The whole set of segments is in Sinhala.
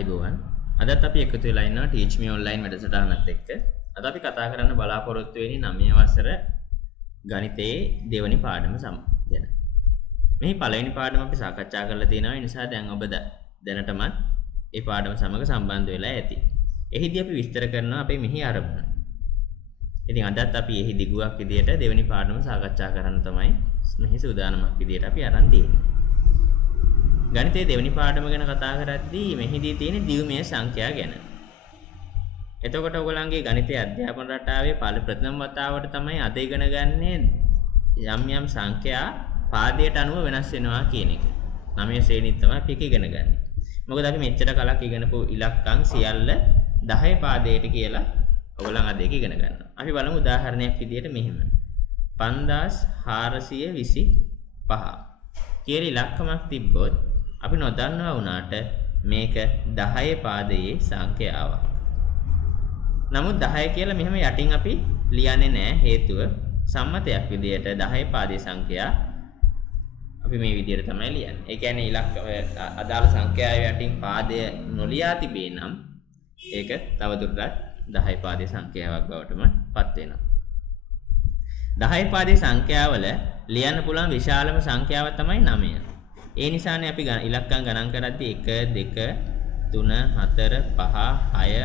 ආයිබෝවන් අදත් අපි එකතු වෙලා ඉන්නවා Teach Me Online වැඩසටහනත් එක්ක. අද අපි කතා කරන්න බලාපොරොත්තු වෙන්නේ 9 වසර ගණිතයේ දෙවැනි පාඩම ගැන. මේ පළවෙනි පාඩම අපි සාකච්ඡා කරලා තියෙනවා. ඒ නිසා දැන් ඔබ දැනටමත් මේ පාඩම සමග සම්බන්ධ වෙලා ඇති. එහිදී අපි විස්තර කරනවා අපේ මෙහි ආරම්භය. ඉතින් අදත් අපි එහි දිගුවක් විදියට දෙවැනි පාඩම සාකච්ඡා කරන්න තමයි මෙහි සූදානමක් විදියට අපි අරන් තියෙන්නේ. ගණිතයේ දෙවෙනි පාඩම ගැන කතා කරද්දී මෙහිදී තියෙන දියුමය සංඛ්‍යා ගැන. එතකොට ඔයගොල්ලන්ගේ ගණිතයේ අධ්‍යාපන රටාවේ ප්‍රථම වතාවට තමයි අද ඉගෙන ගන්නේ යම් සංඛ්‍යා පාදයට අනුව වෙනස් වෙනවා කියන එක. 9 ශ්‍රේණිය තමයි අපි ඉගෙන ගන්නේ. මොකද අපි මෙච්චර කලක් ඉගෙනපු ඉලක්කම් සියල්ල 10 පාදයට කියලා ඔයගොල්ලන් අද ඉගෙන ගන්නවා. අපි බලමු උදාහරණයක් විදියට මෙහෙම. 5425 කියලා ඉලක්කමක් තිබ්බොත් අපි නොදන්නවා වුණාට මේක 10 පාදයේ සංඛ්‍යාවක්. නමුත් 10 කියලා මෙහෙම යටින් අපි ලියන්නේ නැහැ හේතුව සම්මතයක් විදියට 10 පාදයේ සංඛ්‍යා අපි මේ විදියට තමයි ලියන්නේ. ඒ කියන්නේ ඉලක්ක අදාළ සංඛ්‍යාවේ යටින් පාදය නොලියා තිබේ නම් ඒක තවදුරටත් 10 පාදයේ සංඛ්‍යාවක් බවටම පත් වෙනවා. 10 පාදයේ සංඛ්‍යාවල ලියන්න පුළුවන් විශාලම සංඛ්‍යාව තමයි 9. ඒ නිසානේ අපි ඉලක්කම් ගණන් කරද්දී 1 2 3 4 5 6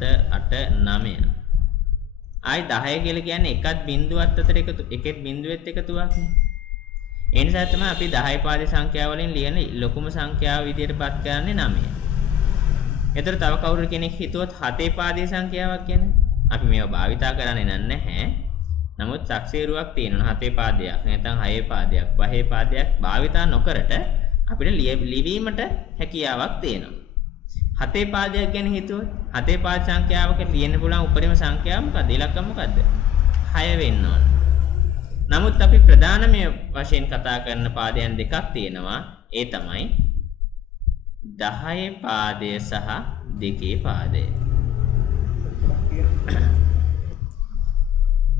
7 8 9. ආයි 10 කියලා කියන්නේ එකත් බිඳුවත් අතර එකෙත් බිඳුවෙත් එකතුවක් නේ. ඒ නිසා තමයි අපි 10 පාදේ සංඛ්‍යාව වලින් ලියන ලොකුම සංඛ්‍යාව විදියට පත් කරන්නේ 9. ඒතර තව කවුරු කෙනෙක් හිතුවොත් 7 පාදේ සංඛ්‍යාවක් කියන්නේ අපි මේවා භාවිතා කරන්නේ නැහැ. නමුත් සක්සේරුවක් තියෙනවා 7 පාදයක් නැත්නම් 6 පාදයක් 5 පාදයක් භාවිතා නොකරට අපිට ලිවීමට හැකියාවක් තියෙනවා. 7 පාදයක් ගැන හිතුවොත් 7 පාද සංඛ්‍යාවක ලියන්න පුළුවන් උපරිම සංඛ්‍යාව මොකද්ද? ඉලක්කම මොකද්ද? 6 වෙන්න ඕන. නමුත් අපි ප්‍රධානම වශයෙන් කතා කරන පාදයන් දෙකක් තියෙනවා. ඒ තමයි 10 පාදය සහ 2 පාදය.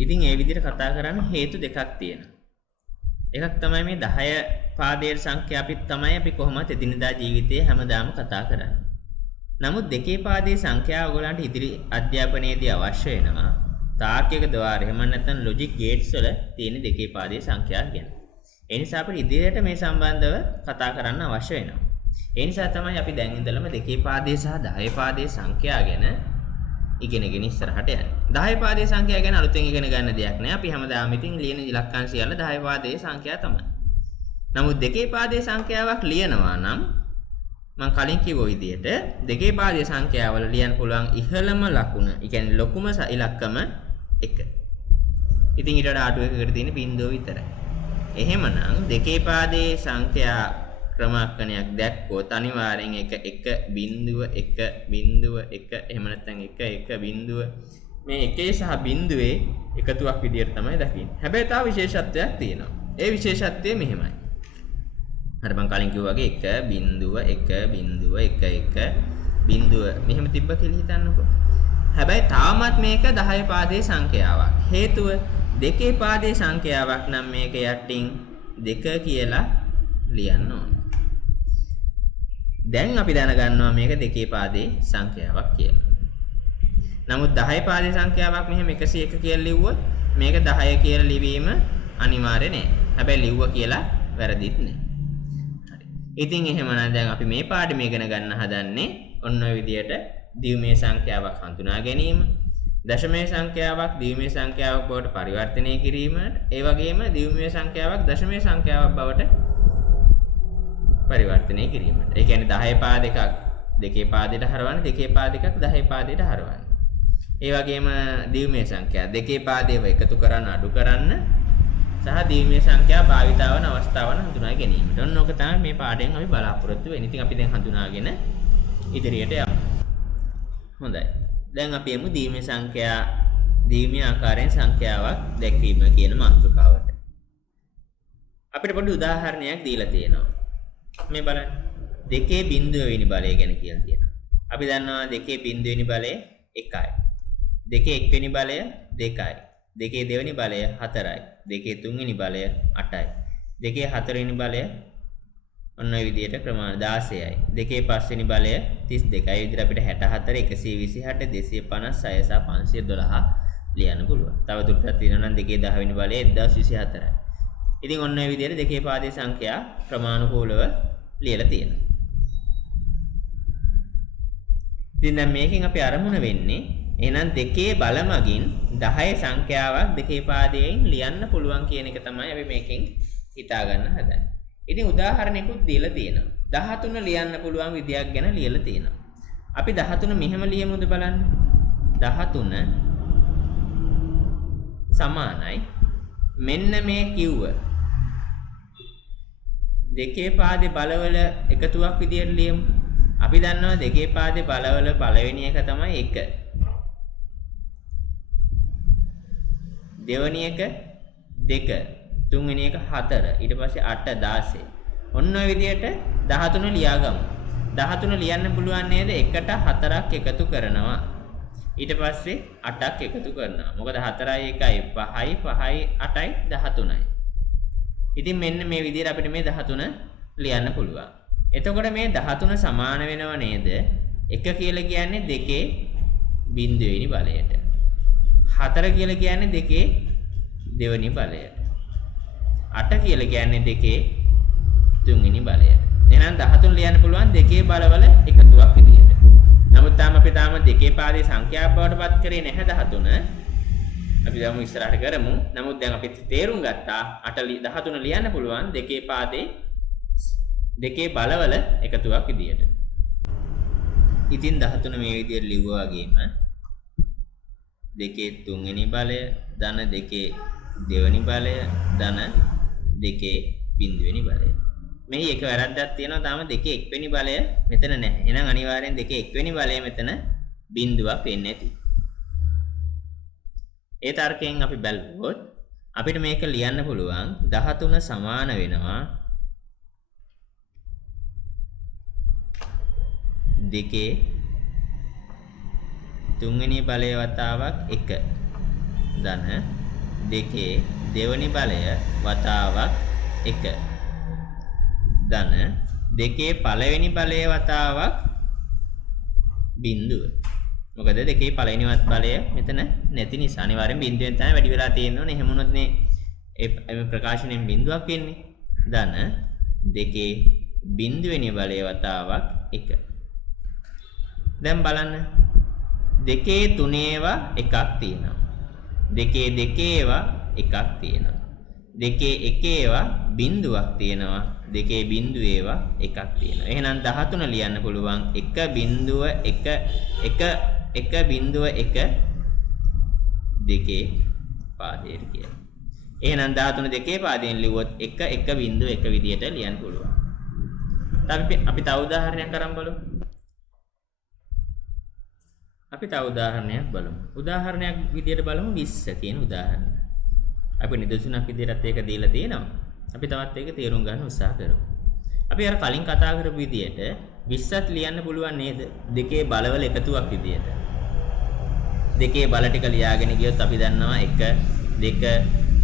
ඉතින් ඒ විදිහට කතා කරන්න හේතු දෙකක් තියෙනවා. එකක් තමයි මේ 10 පාදයේ සංඛ්‍යා අපි කොහොමද එදිනදා ජීවිතයේ හැමදාම කතා කරන්නේ. නමුත් 2 පාදයේ සංඛ්‍යාව ඔයගොල්ලන්ට ඉදිරි අධ්‍යාපනයේදී අවශ්‍ය වෙනවා. තාර්කික ద్వාර එහෙම නැත්නම් ලොජික් ගේට්ස් වල තියෙන 2 පාදයේ සංඛ්‍යාව ගැන. ඒ නිසා අපිට ඉදිරියට මේ සම්බන්ධව කතා කරන්න අවශ්‍ය වෙනවා. ඒ නිසා තමයි අපි දැන් ඉඳලම 2 පාදයේ සහ 10 පාදයේ සංඛ්‍යා ගැන ඉගෙනගෙන ඉස්සරහට යන්නේ. 10 පාදයේ සංඛ්‍යා ගැන අලුතෙන් ඉගෙන ගන්න දෙයක් නෑ. අපි හැමදාම ඉතින් ලියන ඉලක්කම් සියල්ල 10 පාදයේ සංඛ්‍යා තමයි. නමුත් 2 පාදයේ සංඛ්‍යාවක් ලියනවා නම් මම කලින් කිව්ව විදිහට 2 පාදයේ සංඛ්‍යාවල ලියන්න පුළුවන් ඉහළම ලකුණ, ඒ කියන්නේ ලොකුම ඉලක්කම 1. ඉතින් ඊට වඩා අඩු එකකට තියෙන බිංදුව විතරයි. එහෙමනම් 2 පාදයේ සංඛ්‍යා ක්‍රමාංකණයක් දැක්කොත් අනිවාර්යෙන් 1 බිංදුව 1 බිංදුව 1 එහෙම නැත්නම් 1 බිංදුව මේ 1 සහ බිංදුවේ එකතුවක් විදියට තමයි දකින්නේ. හැබැයි තව විශේෂත්වයක් තියෙනවා. ඒ විශේෂත්වය මෙහෙමයි. අර මම කලින් කිව්වා වගේ 1 බිංදුව 1 බිංදුව 1 1 බිංදුව මෙහෙම තිබ්බ කියලා හිතන්නකෝ. හැබැයි තාමත් මේක 10 පාදයේ සංඛ්‍යාවක්. හේතුව 2 පාදයේ සංඛ්‍යාවක් නම් මේක යටින් 2 කියලා ලියන්න ඕන. දැන් අපි දැනගන්නවා මේක 2 පාදයේ සංඛ්‍යාවක් කියලා. නමුත් 10 පාදයේ සංඛ්‍යාවක් මෙහෙම 101 කියලා ලිව්වොත් මේක 10 කියලා ලිවීම අනිවාර්ය නෑ. හැබැයි ලිව්වා කියලා වැරදිත් නෑ. හරි. ඉතින් එහෙමනම් දැන් අපි මේ පාඩම ඉගෙන ගන්න හදන්නේ ඔන්න ඔය විදියට දියුමේ සංඛ්‍යාවක් හඳුනා ගැනීම, දශමයේ සංඛ්‍යාවක් දියුමේ සංඛ්‍යාවක් බවට පරිවර්තනය කිරීම, ඒ වගේම දියුමේ සංඛ්‍යාවක් දශමයේ සංඛ්‍යාවක් බවට පරිවර්තනය කිරීමට. ඒ කියන්නේ 10 පාද එකක් 2 පාදයට හරවන්න, 2 පාද එකක් 10 පාදයට හරවන්න. ඒ වගේම දියුමේ සංඛ්‍යා 2 පාදේව එකතු කරන්න අඩු කරන්න සහ දියුමේ සංඛ්‍යා භාවිතා වන අවස්ථාවන් හඳුනා ගැනීමට. ඔන්න ඔක තමයි මේ පාඩයෙන් අපි බලාපොරොත්තු වෙන්නේ. ඉතින් අපි දැන් හඳුනාගෙන ඉදිරියට යමු. හොඳයි. දැන් අපි යමු දියුමේ සංඛ්‍යා දියුමේ ආකාරයෙන් සංඛ්‍යාවක් දැක්වීම කියන මාතෘකාවට. අපිට පොඩි උදාහරණයක් දීලා තියෙනවා. මේ බලන්න 2 බිංදුව වෙනි බලය ගැන කියලා තියෙනවා. අපි දන්නවා 2 බිංදුව වෙනි බලය 1යි. 2 1 වෙනි බලය 2යි. 2 දෙවෙනි බලය 4යි. 2 3 වෙනි බලය 8යි. 2 4 වෙනි බලය ඔන්න ඔය විදිහට ප්‍රමාණ 16යි. දෙකේ පස්වෙනි බලය 32යි. ඒ විදිහට අපිට 64 128 256 සහ 512 ලියන්න පුළුවන්. තව දුරටත් තියෙනවා නම් දෙකේ 10 වෙනි බලය 1024යි. ඉතින් ඔන්න ඔය විදිහට දෙකේ පාදයේ සංඛ්‍යා ප්‍රමාණිකූලව ලියලා තියෙනවා. ඉතින් දැන් මේකෙන් අපි අරමුණ වෙන්නේ එහෙනම් දෙකේ බල මගින් 10 සංඛ්‍යාවක් දෙකේ පාදයෙන් ලියන්න පුළුවන් කියන එක තමයි අපි මේකෙන් හිතා ගන්න හදන්නේ. ඉතින් උදාහරණයකුත් දීලා තියෙනවා. 13 ලියන්න පුළුවන් විදියක් ගැන ලියලා තියෙනවා. අපි 13 මෙහෙම ලියමුද බලන්න. 13 සමානයි මෙන්න මේ කිව්ව දෙකේ පාදේ බලවල එකතුවක් විදියට ලියමු. අපි දන්නවා දෙකේ පාදේ බලවල පළවෙනි එක තමයි 1. දෙවෙනි එක 2. තුන්වෙනි එක 4. ඊට පස්සේ 8 16. ඔන්න ඔය විදියට 13 ලියාගමු. 13 ලියන්න පුළුවන් නේද? 1ට 4ක් එකතු කරනවා. ඊට පස්සේ 8ක් එකතු කරනවා. මොකද 4යි 1යි 5යි 5යි 8යි 13යි. ඉතින් මෙන්න මේ විදිහට අපිට මේ 13 ලියන්න පුළුවන්. එතකොට මේ 13 සමාන වෙනව නේද? 1 කියලා කියන්නේ දෙකේ බිඳුවෙනි බලයට. 4 කියලා කියන්නේ දෙකේ දෙවෙනි බලයට. 8 කියලා කියන්නේ දෙකේ තුන්වෙනි බලයට. එහෙනම් 13 ලියන්න පුළුවන් දෙකේ බලවල එකතුවක් විදියට. නමුත් අපි තාම දෙකේ පාදේ සංඛ්‍යාවක් බවට පත් කරේ නැහැ 13. අපි දැන් ඉස්සරහට කරමු. නමුත් දැන් අපි තේරුම් ගත්තා 13 ලියන්න පුළුවන් දෙකේ පාදේ දෙකේ බලවල එකතුවක් විදියට. ඉතින් 13 මේ විදියට ලිව්වා වගේම දෙකේ තුන්වෙනි බලය ධන දෙකේ දෙවෙනි බලය ධන දෙකේ බිඳුවෙනි බලය. මෙහි එක වැරද්දක් තියෙනවා. තාම දෙකේ එක්වෙනි බලය මෙතන නැහැ. එහෙනම් අනිවාර්යෙන් දෙකේ එක්වෙනි බලය මෙතන බිඳුවක් වෙන්නේ නැති. ඒ තර්කයෙන් අපි බලුවොත් අපිට මේක ලියන්න පුළුවන් 13 සමාන වෙනවා දෙකේ තුන්වෙනි බලය වතාවක් 1 ධන දෙකේ දෙවෙනි බලය වතාවක් 1 ධන දෙකේ පළවෙනි බලය වතාවක් බිඳුව. මොකද දෙකේ පළවෙනි බලය මෙතන නැති නිසා අනිවාර්යෙන් බිඳුවෙන් තමයි වැඩි වෙලා තියෙන්නේ. එහෙම වුණොත් නේ ඒ ප්‍රකාශනයෙන් බිඳුවක් වෙන්නේ. ධන දෙකේ බිඳුවෙනි බලය වතාවක් 1. දැන් බලන්න දෙකේ තුනේවා එකක් තියෙනවා. දෙකේ දෙකේවා එකක් තියෙනවා. දෙකේ එකේවා බිඳුවක් තියෙනවා. දෙකේ බිඳුවේවා එකක් තියෙනවා. එහෙනම් 13 ලියන්න පුළුවන් 1 බිඳුව 1 1 බිඳුව 1 දෙකේ පාදයට කියලා. එහෙනම් 13 දෙකේ පාදයෙන් ලිව්වොත් 1 1 බිඳුව 1 විදියට ලියන්න පුළුවන්. අපි තව උදාහරණයක් අරන් බලමු. අපි තව උදාහරණයක් බලමු. උදාහරණයක් විදියට බලමු 20 කියන උදාහරණය. අපි නිදසුනක් විදියටත් ඒක දීලා තියෙනවා. අපි තවත් ඒක තේරුම් ගන්න උත්සාහ කරමු. අපි අර කලින් කතා කරපු විදියට 20ත් ලියන්න පුළුවන් නේද? දෙකේ බලවල එකතුවක් විදියට. දෙකේ බල ටික ලියාගෙන ගියොත් අපි දන්නවා 1 2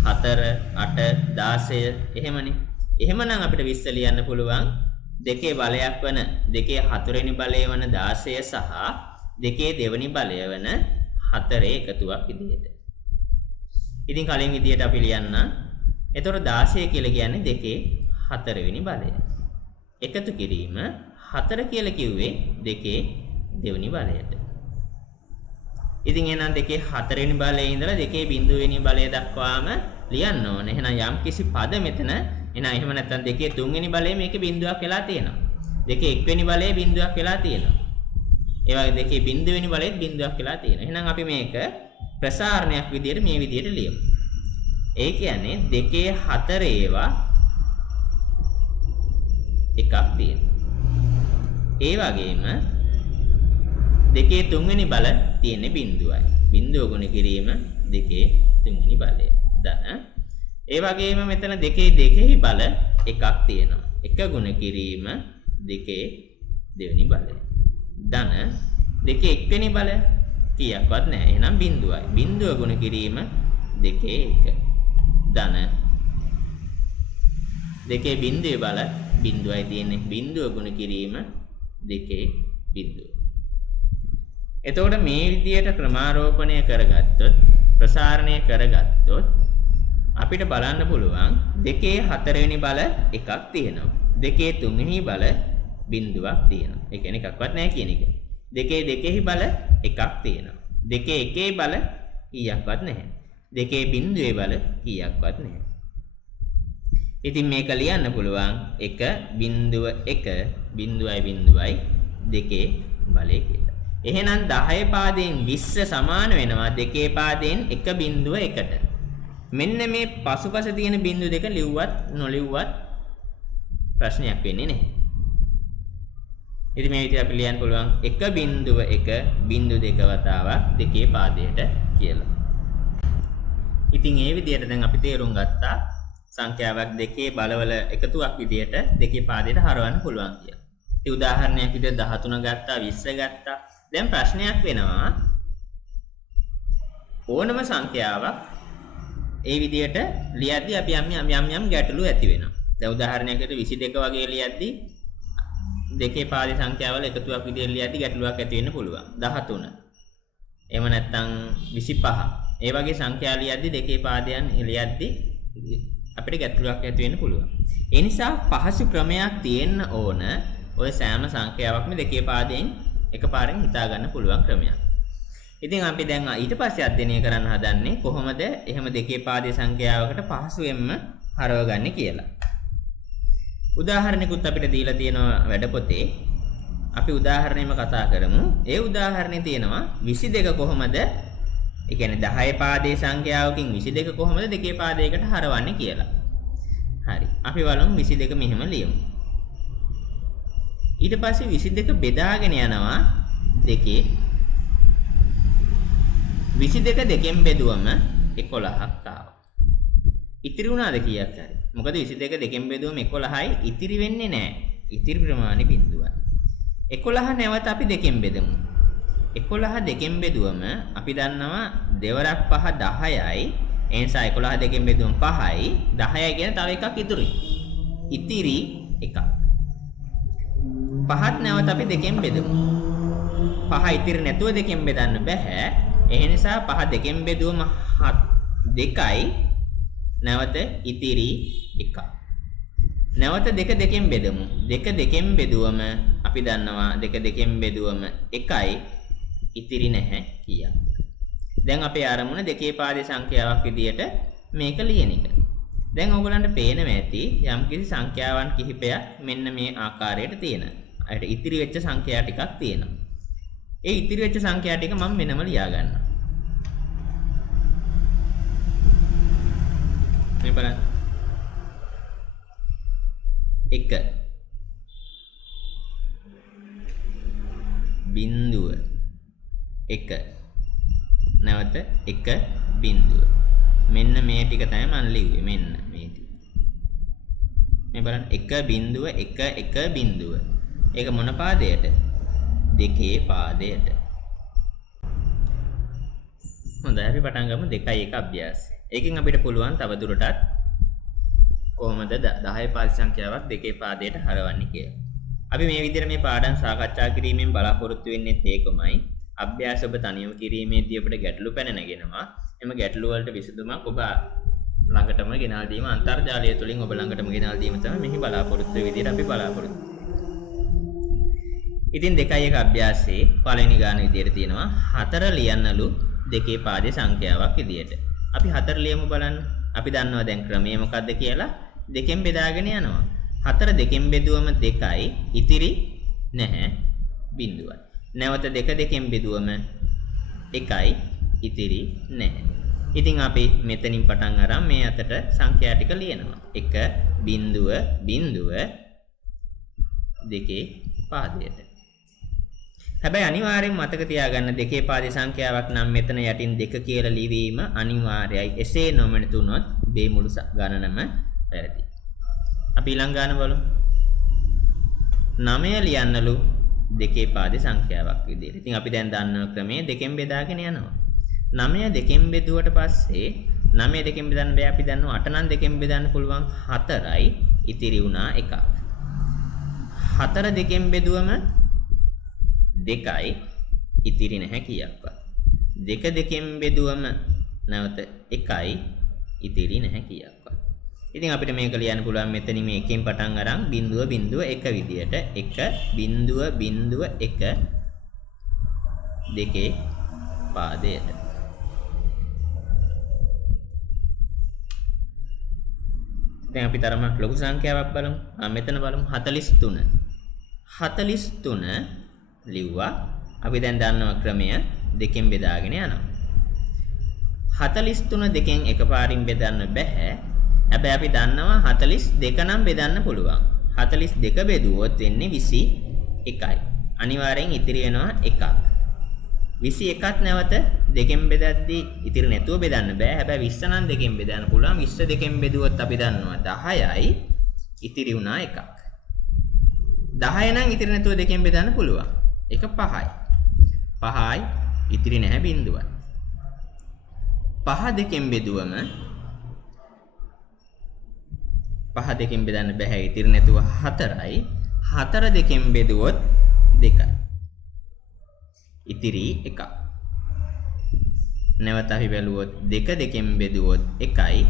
4 8 16 එහෙමනේ. එහෙමනම් අපිට 20 ලියන්න පුළුවන් දෙකේ බලයක් වන දෙකේ හතරවෙනි බලය වන 16 සහ දෙකේ දෙවෙනි බලය වන 4 එකතුවක් විදියට. ඉතින් කලින් විදියට අපි ලියන්න. එතකොට 16 කියලා කියන්නේ දෙකේ හතරවෙනි බලය. එකතු කිරීම 4 කියලා කිව්වේ දෙකේ දෙවෙනි බලයට. ඉතින් එහෙනම් දෙකේ හතරවෙනි බලයේ ඉඳලා දෙකේ බිඳුවෙනි බලය දක්වාම ලියන්න ඕනේ. එහෙනම් යම් කිසි පද මෙතන එහෙම නැත්නම් දෙකේ තුන්වෙනි බලයේ මේකේ බිඳුවක් වෙලා තියෙනවා. දෙකේ එක්වෙනි බලයේ බිඳුවක් වෙලා තියෙනවා. ඒ වගේ දෙකේ බිඳුවෙනි බලයේත් බිඳුවක් වෙලා තියෙනවා. එහෙනම් අපි මේක ප්‍රසාරණයක් විදියට මේ විදියට ලියමු. ඒ කියන්නේ දෙකේ හතර ඒවා එකක් තියෙනවා. ඒ වගේම දෙකේ තුන්වෙනි බල තියෙන්නේ බිඳුවයි. බිඳුව ගුණ කිරීම දෙකේ තුන්වෙනි බලය. ධන. ඒ වගේම මෙතන දෙකේ දෙකෙහි බල එකක් තියෙනවා. එක ගුණ කිරීම දෙකේ දෙවෙනි බලය. ධන දෙකේ එක්වෙනි බල කීයක්වත් නැහැ. එහෙනම් බිඳුවයි. බිඳුව ගුණ කිරීම දෙකේ 1. ධන දෙකේ බිඳුවේ බල බිඳුවයි තියෙන්නේ. බිඳුව ගුණ කිරීම 2 බිඳුව. එතකොට මේ විදියට ක්‍රමාරෝපණය කරගත්තොත් ප්‍රසාරණය කරගත්තොත් අපිට බලන්න පුළුවන් 2 4 වෙනි බල එකක් තියෙනවා. 2 3 වෙනි බල බිඳුවක් තියෙනවා. ඒ කියන්නේ එකක්වත් නැහැ කියන එක. 2 2 බල එකක් තියෙනවා. 2 1 බල කීයක්වත් නැහැ. 2 බිඳුවේ බල කීයක්වත් නැහැ. ඉතින් මේක ලියන්න පුළුවන් 1 බිඳුව 1 බිඳුවයි බිඳුවයි 2 බලය කියලා. එහෙනම් 10 පාදයෙන් 20 සමාන වෙනවා 2 පාදයෙන් 1 බිඳුව 1ට. මෙන්න මේ පසුපස තියෙන බිඳු දෙක ලිව්වත් නොලිව්වත් ප්‍රශ්නයක් වෙන්නේ නැහැ. ඉතින් මේ විදිහට අපි ලියන්න පුළුවන් 1 බිඳුව 1 බිඳු 2 වතාවක් 2 පාදයට කියලා. ඉතින් මේ විදිහට දැන් අපි තේරුම් ගත්තා සංඛ්‍යාවක් 2 බලවල එකතුවක් විදිහට 2 පාදයට හරවන්න පුළුවන් කියලා. ඉතින් උදාහරණයක් විදිහට 13 ගත්තා 20 ගත්තා. දැන් ප්‍රශ්නයක් වෙනවා ඕනම සංඛ්‍යාවක් ඒ විදිහට ලියද්දී අපි යම් ගැටලු ඇති වෙනවා. දැන් උදාහරණයකට 22 වගේ ලියද්දී 2 පාදේ සංඛ්‍යාවල එකතුවක් විදිහට ලියද්දී ගැටලුවක් ඇති වෙන්න පුළුවන්. 13. එහෙම නැත්නම් 25. ඒ වගේ සංඛ්‍යා ලියද්දී 2 පාදයන් ලියද්දී අපිට ගැටලුවක් ඇති වෙන්න පුළුවන්. ඒ නිසා පහසු ක්‍රමයක් තියෙන්න ඕන. ඔය සෑම සංඛ්‍යාවක්ම 2 පාදයෙන් එකපාරෙන් හිතා ගන්න පුළුවන් ක්‍රමයක්. ඉතින් අපි දැන් ඊට පස්සේ අධ්‍යයනය කරන්න හදන්නේ කොහොමද එහෙම 2 පාදයේ සංඛ්‍යාවකට පහසුවෙන්ම හරවගන්නේ කියලා. උදාහරණයකුත් අපිට දීලා තියෙනවා වැඩ පොතේ. අපි උදාහරණෙම කතා කරමු. ඒ උදාහරණේ තියෙනවා 22 කොහොමද? ඒ කියන්නේ 10 පාදයේ සංඛ්‍යාවකින් 22 කොහොමද 2 පාදයකට හරවන්නේ කියලා. හරි. අපි බලමු 22 මෙහෙම ලියමු. ඊට පස්සේ 22 බෙදාගෙන යනවා 2. 22 දෙකෙන් බෙදුවම 11ක් ආවා. ඉතිරි වුණාද කීයක් හරි? මොකද 22 දෙකෙන් බෙදුවම 11යි ඉතිරි වෙන්නේ නැහැ. ඉතිරි ප්‍රමාණය බිඳුවයි. 11 නැවත අපි දෙකෙන් බෙදමු. 11 දෙකෙන් බෙදුවම අපි දන්නවා දෙවරක් 5 10යි. ඒ නිසා 11 දෙකෙන් බෙදුවම 5යි. 10යි කියන තව එකක් ඉතුරුයි. ඉතිරි එකක්. 5ත් නැවත අපි දෙකෙන් බෙදමු. 5 ඉතිරි නැතුව දෙකෙන් බෙදන්න බෑ. ඒ නිසා 5 දෙකෙන් බෙදුවම 2යි. නැවත ඉතිරි එකක්. නැවත 2 දෙකෙන් බෙදමු. 2 දෙකෙන් බෙදුවම අපි දන්නවා 2 දෙකෙන් බෙදුවම 1යි. ඉතිරි නැහැ කීයක්. දැන් අපේ ආරමුණ 2 පාදේ සංඛ්‍යාවක් විදියට මේක ලියන එක. දැන් ඕගලන්ට පේනවා ඇති යම්කිසි සංඛ්‍යාවන් කිහිපයක් මෙන්න මේ ආකාරයට තියෙන. අයිට ඉතිරි වෙච්ච සංඛ්‍යා ටිකක් තියෙනවා. ඒ ඉතිරි වෙච්ච සංඛ්‍යා ටික මම වෙනම ලියා ගන්නවා. මේ බලන්න. 1 බිඳුව 1 නැවත 1 බිඳුව. මෙන්න මේ ටික තමයි මම ලිව්වේ. මෙන්න මේ ටික. මේ බලන්න 1 බිඳුව 1 1 බිඳුව. ඒක මොන පාදයට? 2 පාදයට. හොඳයි අපි පටන් ගමු 2 1 අභ්‍යාසය. ඒකෙන් අපිට පුළුවන් තව දුරටත් කොහොමද 10 පාද සංඛ්‍යාවක් 2 පාදයට හරවන්නේ කියලා. අපි මේ විදිහට මේ පාඩම් සාකච්ඡා කිරීමෙන් බලාපොරොත්තු වෙන්නේ ඒකමයි. අභ්‍යාස ඔබ තනියම කිරීමේදී අපිට ගැටලු පැන නැගෙනවා. එම ගැටලු වලට විසඳුමක් ඔබ ළඟටම ගෙනල් දීම අන්තර්ජාලය තුලින් ඔබ ළඟටම ගෙනල් දීම තමයි මෙහි බලාපොරොත්තු විදිහට අපි බලාපොරොත්තු. ඉතින් 2 1 අභ්‍යාසයේ පළවෙනි ගාන විදිහට තියෙනවා 4 ලියන්නලු 2 පාදේ සංඛ්‍යාවක් විදිහට. අපි 4 ලියමු බලන්න. අපි දන්නවා දැන් ක්‍රමය මොකක්ද කියලා. 2කින් බෙදාගෙන යනවා. 4 2කින් බෙදුවම 2යි ඉතිරි නැහැ බිඳුවයි. නැවත 2 2කින් බෙදුවම 1යි ඉතිරි නැහැ. ඉතින් අපි මෙතනින් පටන් අරන් මේ අතට සංඛ්‍යා ටික ලියනවා. 1 බිඳුව බිඳුව 2 පාදයට. හැබැයි අනිවාර්යෙන් මතක තියාගන්න 2 පාදේ සංඛ්‍යාවක් නම් මෙතන යටින් 2 කියලා ලිවීම අනිවාර්යයි. එසේ නොමැතුනොත් මේ මුළු ගණනම වැරදි. අපි ඊළඟ ගාන බලමු. 9 ලියන්නලු 2 පාදේ සංඛ්‍යාවක් විදිහට. ඉතින් අපි දැන් දන්න ක්‍රමයේ 2කින් බෙදාගෙන යනවා. 9 2කින් බෙදුවට පස්සේ 9 2කින් බෙදන්න බෑ අපි දන්නවා 8 නම් 2කින් බෙදන්න පුළුවන් 4යි ඉතිරි වුණා 1ක්. 4 දෙකෙන් බෙදුවම 2යි ඉතිරි නැහැ කීයක්වත්. 2 දෙකෙන් බෙදුවම නැවත 1යි ඉතිරි නැහැ කීයක්වත්. ඉතින් අපිට මේක ලියන්න පුළුවන් මෙතනින් මේ එකෙන් පටන් අරන් 0.1 විදියට 1.1 දෙකේ පාදයට. දැන් අපි තරමක් ලොකු සංඛ්‍යාවක් බලමු. මෙතන බලමු 43. 43 ලිව්වා. අපි දැන් දන්නවා ක්‍රමය දෙකෙන් බෙදාගෙන යනවා. 43 දෙකෙන් එකපාරින් බෙදන්න බෑ. හැබැයි අපි දන්නවා 42 නම් බෙදන්න පුළුවන්. 42 බෙදුවොත් වෙන්නේ 21යි. අනිවාර්යෙන් ඉතිරි වෙනවා 1ක්. 21ත් නැවත දෙකෙන් බෙදද්දී ඉතිරි නැතුව බෙදන්න බෑ. හැබැයි 20 නම් දෙකෙන් බෙදන්න පුළුවන්. 20 දෙකෙන් බෙදුවොත් අපි දන්නවා 10යි. ඉතිරි වුණා 1ක්. 10 නම් ඉතිරි නැතුව දෙකෙන් බෙදන්න පුළුවන්. ඒක 5යි. 5යි ඉතිරි නැහැ බිඳුවයි. 5 දෙකෙන් බෙදුවම 5 දෙකෙන් බෙදන්න බෑ. ඉතිරි නැතුව 4යි. 4 දෙකෙන් බෙදුවොත් 2යි. ඉතිරි 1ක්. නැවත අපි බැලුවොත් 2 දෙකෙන් බෙදුවොත් 1යි.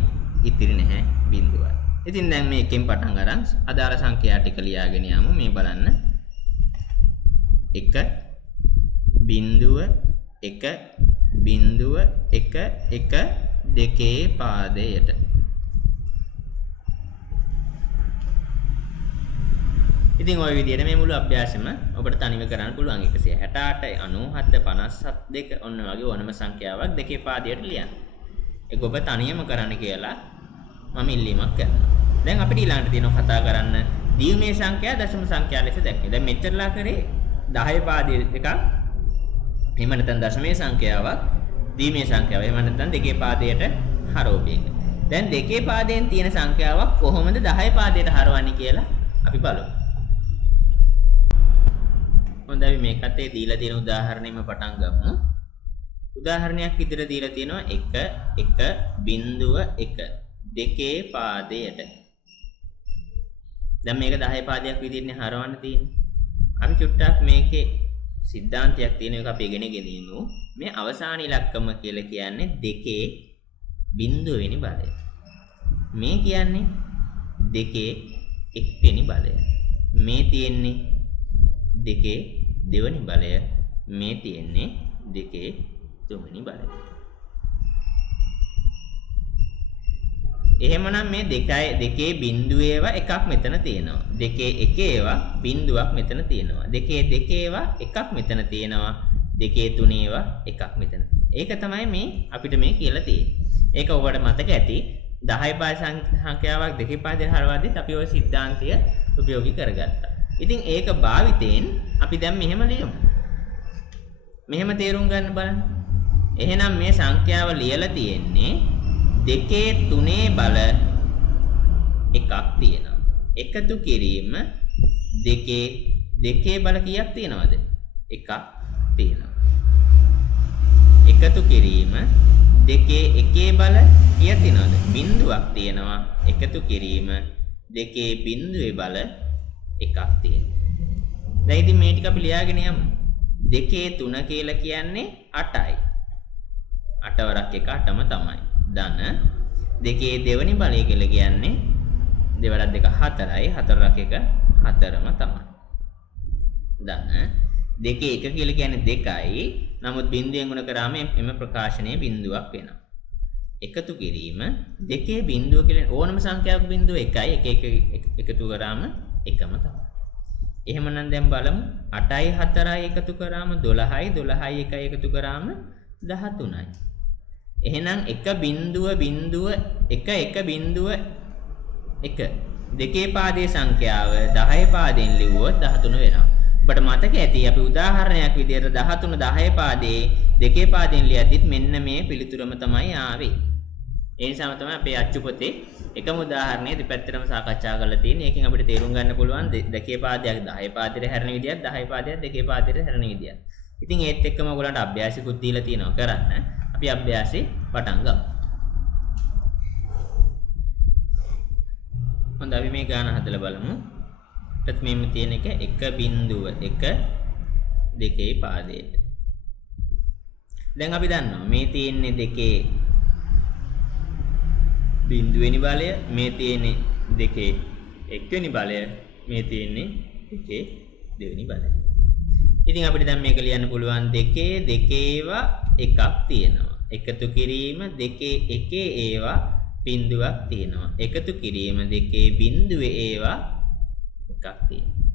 ඉතිරි නැහැ බිඳුවයි. ඉතින් දැන් මේ එකෙන් පටන් අරන් අදාළ සංඛ්‍යා ටික ලියාගෙන යමු. මේ බලන්න 1 බිඳුව 1 බිඳුව 1 1 දෙකේ පාදයට. ඉතින් ওই විදිහට මේ මුළු අභ්‍යාසෙම ඔබට තනිව කරන්න පුළුවන්. 168 97 57 2 ඔන්න වගේ ඕනම සංඛ්‍යාවක් දෙකේ පාදයට ලියන්න. ඒක ඔබ තනියම කරන්න කියලා මම ඉල්ලීමක් කරනවා. දැන් අපිට ඊළඟට තියෙනවා කතා කරන්න දීමේ සංඛ්‍යා දශම සංඛ්‍යා ලෙස දැක්කේ. දැන් මෙච්චරලා කරේ 10 පාදයේ එකක්. එහෙම නැත්නම් දශමයේ සංඛ්‍යාවක් දීමේ සංඛ්‍යාව. එහෙම නැත්නම් දෙකේ පාදයට හරවපේක. දැන් දෙකේ පාදයෙන් තියෙන සංඛ්‍යාවක් කොහොමද 10 පාදයට හරවන්නේ කියලා අපි බලමු. හොඳයි මේකත් ඒ දීලා තියෙන උදාහරණෙම පටන් ගමු. උදාහරණයක් විදිහට දීලා තියෙනවා 1.1 දෙකේ පාදයට. දැන් මේක 10 පාදයක් විදිහටනේ හරවන්න තියෙන්නේ. අපි චුට්ටක් මේකේ සිද්ධාන්තයක් තියෙන එක අපි ඉගෙන ගෙනියමු. මේ අවසාන ඉලක්කම කියලා කියන්නේ 2 වෙනි බලය. මේ කියන්නේ 2 වෙනි බලය. මේ තියෙන්නේ 2 දෙවෙනි බලය. මේ තියෙන්නේ 2 තුන්වෙනි බලය. එහෙමනම් මේ 2 බිඳුවේවා එකක් මෙතන තියෙනවා. 2 ඒවා බිඳුවක් මෙතන තියෙනවා. 2 ඒවා එකක් මෙතන තියෙනවා. 2 ඒවා එකක් මෙතන. ඒක තමයි මේ අපිට මේ කියලා තියෙන්නේ. ඒක ඔබට මතක ඇති 10 පාද සංඛ්‍යාවක් දෙකේ පාදයෙන් හරවද්දිත් අපි ওই સિદ્ધාන්තය උපයෝගී කරගත්තා. ඉතින් ඒක භාවිතයෙන් අපි දැන් මෙහෙම ලියමු. මෙහෙම තේරුම් ගන්න බලන්න. එහෙනම් මේ සංඛ්‍යාව ලියලා තියෙන්නේ 2 3 බල එකක් තියෙනවා. එකතු කිරීම 2 බල කීයක් තියෙනවද? එකක් තියෙනවා. එකතු කිරීම 2 බල කීයක් තියෙනවද? බිඳුවක් තියෙනවා. එකතු කිරීම 2 බිඳුවේ බල එකක් තියෙනවා. දැන් ඉතින් මේ ටික අපි ලියාගෙන යමු. 2 3 කියලා කියන්නේ 8යි. 8 වරක් 1 8ම තමයි. ධන 2 දෙවෙනි බලය කියලා කියන්නේ 2 වරක් 2 4යි. 4 වරක් 1 4ම තමයි. ධන 2 1 කියලා කියන්නේ 2යි. නමුත් බිඳුවෙන් ගුණ කරාම එම ප්‍රකාශනයේ බිඳුවක් වෙනවා. එකතු කිරීම 2 බිඳුව කියලා ඕනම සංඛ්‍යාවක බිඳුව 1යි. 1 එකතු කරාම එකම තමයි. එහෙමනම් දැන් බලමු 8යි 4යි එකතු කරාම 12යි 12යි 1යි එකතු කරාම 13යි. එහෙනම් 1 බිඳුව 1 බිඳුව 1 දෙකේ පාදයේ සංඛ්‍යාව 10 පාදයෙන් ලිව්වොත් 13 වෙනවා. ඔබට මතක ඇති අපි උදාහරණයක් විදිහට 13 10 පාදයේ දෙකේ පාදයෙන් ලියද්දිත් මෙන්න මේ පිළිතුරම තමයි ආවේ. ඒ නිසාම තමයි අපේ අච්චු පොතේ එකම උදාහරණය දෙපැත්තටම සාකච්ඡා කරලා තියෙන්නේ. ඒකෙන් අපිට තේරුම් ගන්න පුළුවන් දෙකේ පාදයක් 10 පාදයට හැරෙන විදියත් 10 පාදයක් දෙකේ පාදයට හැරෙන විදියත්. ඉතින් ඒත් එක්කම ඔයගලන්ට අභ්‍යාසිකුත් දීලා තියෙනවා කරන්න. අපි අභ්‍යාසෙ පටන් ගමු. හොඳයි අපි මේ ගාන හදලා බලමු. ප්‍රථමයෙන්ම තියෙන එක 1.1 දෙකේ පාදයට. දැන් අපි දන්නවා මේ තියෙන්නේ දෙකේ බිඳුවෙනි බලය, මේ තියෙන්නේ දෙකේ එක්වෙනි බලය, මේ තියෙන්නේ දෙකේ දෙවෙනි බලය. ඉතින් අපිට දැන් මේක ලියන්න පුළුවන් දෙකේ ඒවා එකක් තියෙනවා. එකතු කිරීම දෙකේ එකේ ඒවා බිඳුවක් තියෙනවා. එකතු කිරීම දෙකේ බිඳුවේ ඒවා එකක් තියෙනවා.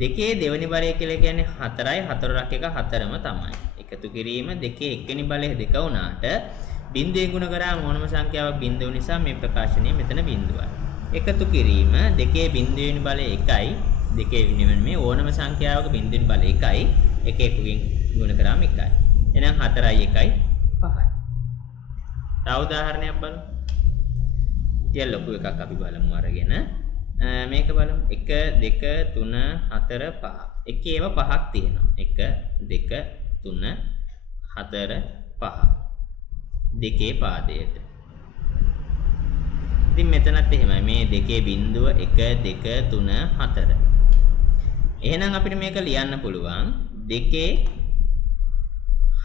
දෙකේ දෙවෙනි බලය කියලා කියන්නේ 4යි 4ක් එක 4ම තමයි. එකතු කිරීම දෙකේ එක්වෙනි බලය 2 වුණාට බිඳුවෙන් ගුණ කරාම ඕනම සංඛ්‍යාවක් බිඳුව නිසා මේ ප්‍රකාශනය මෙතන බිඳුවයි. එකතු කිරීම දෙකේ බිඳුවෙනි බලය 1යි. දෙකේ වෙන මේ ඕනම සංඛ්‍යාවක බිඳුවෙනි බලය 1යි. එක එකකින් ගුණ කරාම 1යි. එහෙනම් 4යි 1යි 5යි. තව උදාහරණයක් බලමු. ටිකක් ලොකු එකක් අපි බලමු අරගෙන. මේක බලමු 1 2 3 4 5. එකේව පහක් තියෙනවා. 1 2 3 4 5. දෙකේ පාදයට. ඉතින් මෙතනත් එහෙමයි. මේ දෙකේ බිඳුව 1 2 3 4. එහෙනම් අපිට මේක ලියන්න පුළුවන් දෙකේ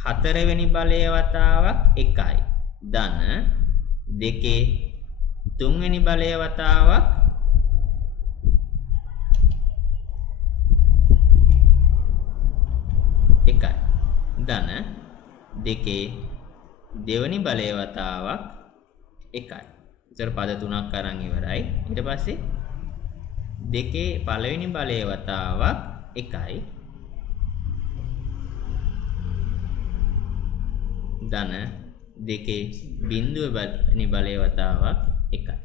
4 වෙනි බලය වතාවක් 1යි. ධන දෙකේ 3 වෙනි බලය වතාවක් 1යි. ධන දෙකේ දෙවනි බලය වතාවක් 1යි. ඒතර පද තුනක් අරන් ඉවරයි. ඊට පස්සේ දෙකේ පළවෙනි බලය වතාවක් 1යි. ධන දෙකේ බිඳුව වෙනි බලය වතාවක් 1යි.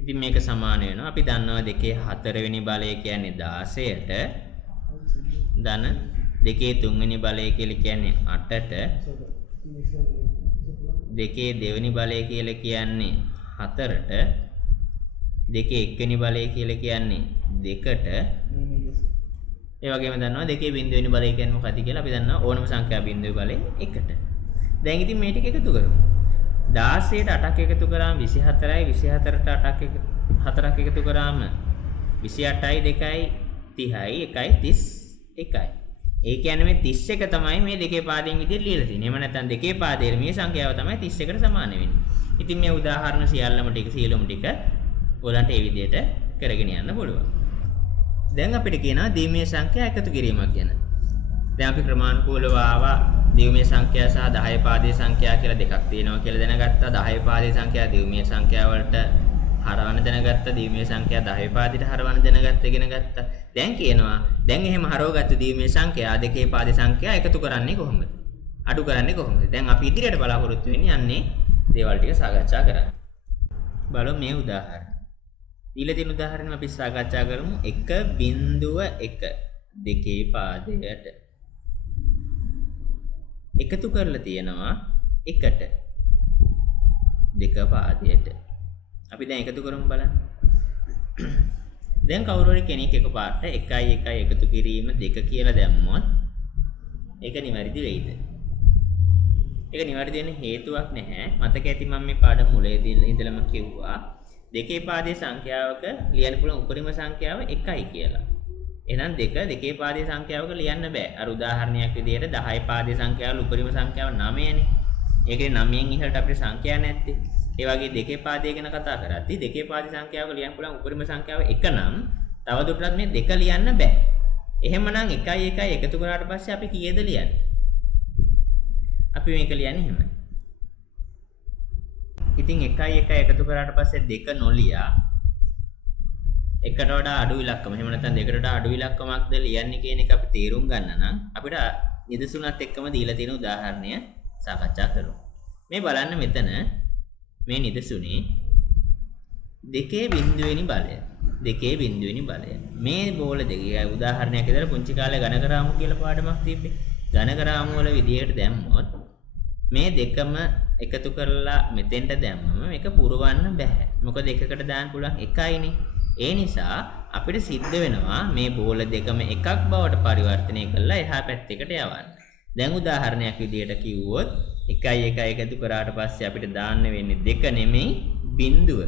ඉතින් මේක සමාන වෙනවා. අපි දන්නවා දෙකේ 4 වෙනි බලය කියන්නේ 16ට. ධන දෙකේ 3 වෙනි බලය කියලා කියන්නේ 8ට. දෙකේ දෙවෙනි බලය කියලා කියන්නේ 4ට. දෙකේ එක්වෙනි බලය කියලා කියන්නේ 2ට. ඒ වගේම දන්නවා දෙකේ බිඳුවෙනි බලය කියන්නේ මොකක්ද කියලා අපි දන්නවා ඕනම සංඛ්‍යා බිඳුවේ බලය 1ට. දැන් ඉතින් මේ ටික එකතු කරමු. 16ට 8ක් එකතු කරාම 24යි 24ට 8ක් 4ක් එකතු කරාම 28යි 2යි 30යි 1යි 31යි. ඒ කියන්නේ මේ 31 තමයි මේ දෙකේ පාදයෙන් විදිහට ලියලා තියෙන්නේ. එහෙම නැත්නම් දෙකේ පාදයේ මේ සංඛ්‍යාව තමයි 31ට සමාන වෙන්නේ. ඉතින් මේ උදාහරණ සියල්ලම ටික ඔයගලන්ට ඒ විදිහට කරගෙන යන්න පුළුවන්. දැන් අපිට කියනවා දීමේ සංඛ්‍යා එකතු කිරීමක් ගැන. දැන් අපි ක්‍රමානුකූලව ආවා දීමේ සංඛ්‍යා සහ 10 පාදයේ සංඛ්‍යා කියලා දෙකක් තියෙනවා කියලා දැනගත්තා. 10 පාදයේ සංඛ්‍යා දීමේ සංඛ්‍යා වලට හරවන දැනගත්තා. දීමේ සංඛ්‍යා 10 පාදයට හරවන දැනගත්තා ඉගෙන ගත්තා. දැන් කියනවා දැන් එහෙම හරවගත්තු දීමේ සංඛ්‍යා දෙකේ පාදයේ සංඛ්‍යා එකතු කරන්නේ කොහොමද? අඩු කරන්නේ කොහොමද? දැන් අපි ඉදිරියට බලාපොරොත්තු වෙන්නේ යන්නේ දේවල් ටික සාකච්ඡා කරන්න. බලමු මේ උදාහරණ. ඊළඟ දින උදාහරණ අපි සාකච්ඡා කරමු 1.1 දෙකේ පාදයට එකතු කරලා තියෙනවා 1ට දෙක පාදයට. අපි දැන් එකතු කරමු බලන්න. දැන් කවුරු හරි කෙනෙක් එකපාරට 1 1 එකතු කිරීම 2 කියලා දැම්මොත් ඒක නිවැරදි වෙයිද? ඒක නිවැරදි වෙන්න හේතුවක් නැහැ. මතක ඇති මම මේ පාඩම මුලදී ඉඳලම කිව්වා දෙකේ පාදයේ සංඛ්‍යාවක ලියන්න පුළුවන් උපරිම සංඛ්‍යාව 1යි කියලා. එහෙනම් දෙකේ පාදයේ සංඛ්‍යාවක ලියන්න බෑ. අර උදාහරණයක් විදිහට 10 පාදයේ සංඛ්‍යාවල උපරිම සංඛ්‍යාව 9නේ. ඒකේ 9න් ඉහළට අපිට සංඛ්‍යා නැත්තේ. ඒ වගේ දෙකේ පාදයේ ගැන කතා කරද්දී දෙකේ පාදයේ සංඛ්‍යාවක ලියන්න පුළුවන් උපරිම සංඛ්‍යාව 1 නම් තවදුරටත් මේ 2 ලියන්න බෑ. එහෙමනම් 1 1 එකතු කරාට පස්සේ අපි කීයද ලියන්නේ? අපි මේක ලියන්නේ එහෙමයි. ඉතින් 1 1 එකතු කරාට පස්සේ 2 නොලියා එකට වඩා අඩු ඉලක්කම එහෙම නැත්නම් දෙකට වඩා අඩු ඉලක්කමක්ද ලියන්නේ කියන එක අපි තේරුම් ගන්න නම් අපිට නිදසුනත් එක්කම දීලා තියෙන උදාහරණය සාකච්ඡා කරමු. මේ බලන්න මෙතන මේ නිදසුනේ දෙකේ බිඳුවෙනි බලය. දෙකේ බිඳුවෙනි බලය. මේ බෝල දෙකේ උදාහරණයක් විදිහට පුංචි කාලේ ඝනකරාමු කියලා පාඩමක් තිබ්බේ. ඝනකරාමු වල විදිහට දැම්මොත් මේ දෙකම එකතු කරලා මෙතෙන්ට දැම්මම මේක පුරවන්න බෑ. මොකද එකකට දාන්න පුළුවන් එකයිනේ. ඒ නිසා අපිට සිද්ධ වෙනවා මේ බෝල දෙකම එකක් බවට පරිවර්තනය කරලා එහා පැත්තකට යවන්න. දැන් උදාහරණයක් විදිහට කිව්වොත් 1 1 එකතු කරාට පස්සේ අපිට දාන්න වෙන්නේ 2 නෙමෙයි බිඳුව.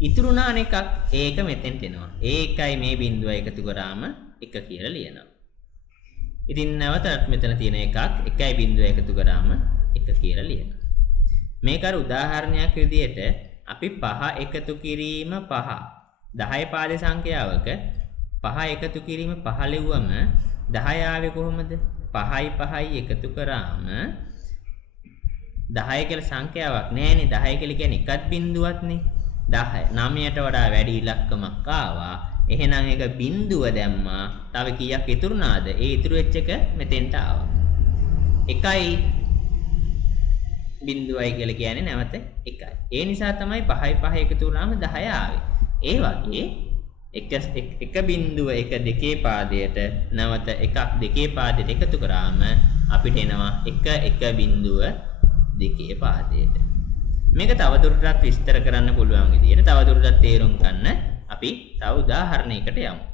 ඉතුරුනා අනෙකක් ඒක මෙතෙන්ට එනවා. ඒකයි මේ බිඳුව එකතු කරාම 1 කියලා ලියනවා. ඉතින් නැවතත් මෙතන තියෙන එකක් 1යි බිඳුව එකතු කරාම 1 කියලා ලියනවා. මේක අර උදාහරණයක් විදිහට අපි 5 එකතු කිරීම 5 10 පාද සංඛ්‍යාවක 5 එකතු කිරීම 5 ලිව්වම 10 ආවේ කොහොමද? 5යි 5යි එකතු කරාම 10 කියලා සංඛ්‍යාවක් නෑනේ. 10 කියලා කියන්නේ එකත් බිඳුවක්නේ. 10 9ට වඩා වැඩි ඉලක්කමක් ආවා. එහෙනම් ඒක බිඳුව දැම්මා. තව කීයක් ඉතුරුනාද? ඒ ඉතුරු වෙච්ච එක මෙතෙන්ට ආවා. 1යි බිඳුවයි කියලා කියන්නේ නැවත 1යි. ඒ නිසා තමයි 5යි 5 එකතු වුණාම 10 ආවේ. ඒ වගේ එක බිඳුව එක දෙකේ පාදයට නැවත එකක් දෙකේ පාදයට එකතු කරාම අපිට එනවා 1 බිඳුව දෙකේ පාදයට. මේක තවදුරටත් විස්තර කරන්න පුළුවන් විදිහට තවදුරටත් තේරුම් ගන්න අපි තව උදාහරණයකට යමු.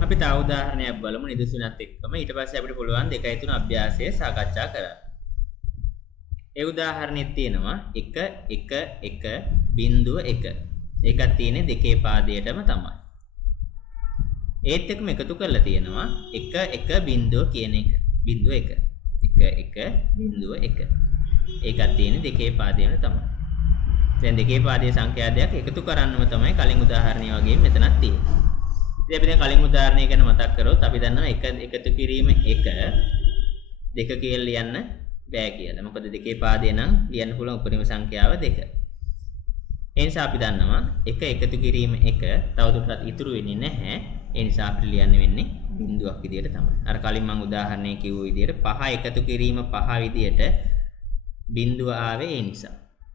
අපි තව උදාහරණයක් බලමු නිදසුනත් එක්කම. ඊට පස්සේ අපිට පුළුවන් 2 3 අභ්‍යාසය සාකච්ඡා කරන්න. ඒ උදාහරණෙත් තියෙනවා 1 1 1 බිඳුව 1. ඒකක් තියෙන්නේ දෙකේ පාදයටම තමයි. ඒත් එක්කම එකතු කරලා තියෙනවා 1 1 බිඳුව කියන එක. බිඳුව 1. 1 1 බිඳුව 1. ඒකක් තියෙන්නේ දෙකේ පාදයම තමයි. දැන් දෙකේ පාදයේ සංඛ්‍යා දෙකක් එකතු කරන්නම තමයි කලින් උදාහරණය වගේ මෙතනක් තියෙන්නේ. ඉතින් අපි දැන් කලින් උදාහරණය ගැන මතක් කරොත් අපි දන්නවා එකතු කිරීම 1 2 කියලා ලියන්න බෑ කියලා. මොකද දෙකේ පාදේ නම් ලියන්න පුළුවන් උපරිම සංඛ්‍යාව 2. ඒ නිසා අපි දන්නවා 1 එකතු කිරීම 1 තවදුරටත් ඉතුරු වෙන්නේ නැහැ. ඒ නිසා අපිට ලියන්න වෙන්නේ බිඳුවක් විදියට තමයි. අර කලින් මම උදාහරණය කිව්ව විදියට 5 එකතු කිරීම 5 විදියට බිඳුව ආවේ ඒ නිසා.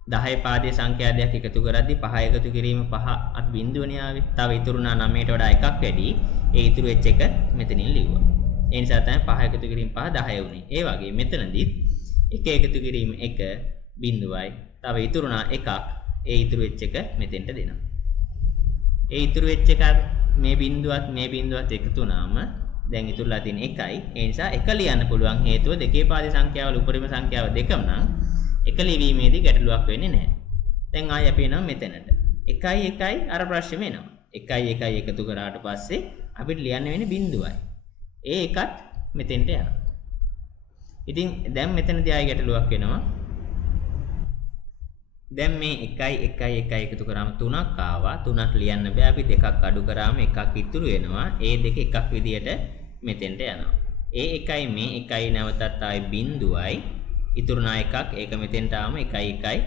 10 පාදයේ සංඛ්‍යා දෙකක් එකතු කරද්දී 5 එකතු කිරීම 5 අත් බිඳුවනේ ආවේ. තව ඉතුරුනා 9ට වඩා එකක් වැඩි. ඒ ඉතුරු වෙච්ච එක මෙතනින් ලිව්වා. ඒ නිසා තමයි 5 එකතු කිරීම 5 10 වුනේ. ඒ වගේ මෙතනදිත් 1 එකතු කිරීම 1 බිඳුවයි. තව ඉතුරුනා එකක්. ඒ ඉතුරු වෙච්ච එක මෙතෙන්ට දෙනවා. ඒ ඉතුරු වෙච්ච එක මේ බිඳුවත් එකතු වුනාම දැන් ඉතුරුලා තියෙන 1යි. ඒ නිසා 1 ලියන්න පුළුවන් හේතුව දෙකේ පාදේ සංඛ්‍යාවල උපරිම සංඛ්‍යාව 2ම නම් 1 ලිවීමේදී ගැටලුවක් වෙන්නේ නැහැ. දැන් ආයෙ අපි එනවා මෙතනට. 1යි 1යි අර ප්‍රශ්නේම එනවා. 1යි 1යි එකතු කරාට පස්සේ අපිට ලියන්න වෙන්නේ බිඳුවයි. ඒ එකත් මෙතෙන්ට යනවා. ඉතින් දැන් මෙතනදී ආයෙ ගැටලුවක් වෙනවා. දැන් මේ 1යි 1යි 1යි එකතු කරාම 3ක් ආවා. 3ක් ලියන්න බෑ. අපි 2ක් අඩු කරාම 1ක් ඉතුරු වෙනවා. ඒ දෙක එකක් විදියට මෙතෙන්ට යනවා. ඒ 1යි මේ 1යි නැවතත් ආයි බිඳුවයි. ඉතුරුනා එකක් ඒක මෙතෙන්ට ආවම 1යි 1යි